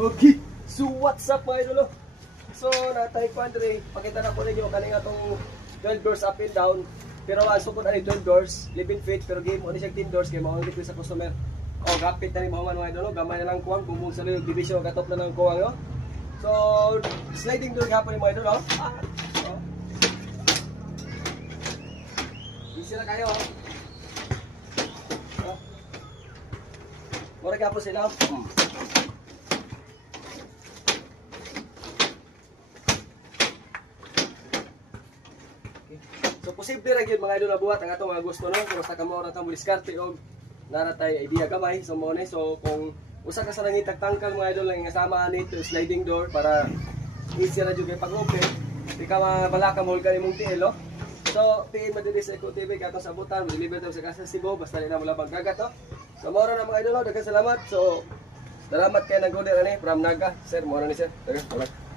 Okay, so what's up mga idolo? So natay ko Andre, pakita na ko ninyo kaning atong 12 doors up and down. Pero ang sukod ani 12 doors, 11 feet pero game ano siya 10 doors kay mao gid sa customer. Oh, gapit na ni mo man mga idolo, gamay na lang kuwang bumong sa yung division gatop na ng kuwang yo. So sliding door gapon ni mga idolo. Oh. Easy na kayo. Oh. Mura ka po sila. So posible ra gyud mga idol na buhat ang atong mga gusto no kung sa kamo ra ta mo diskarte og naratay idea gamay so mo ni so kung usa ka sa nangitag tangkal mga idol lang kasama ani to sliding door para easy ra jud kay pag-open di ka mabalaka mo ka imong tiil no. So PN madili sa Eco TV kato sa butan deliver daw sa Casa Cebu basta na mo labang kagat to. So mo ra na mga idol daghang salamat. So salamat kay nag-order ani from Naga sir mo ra ni sir. Daghang salamat.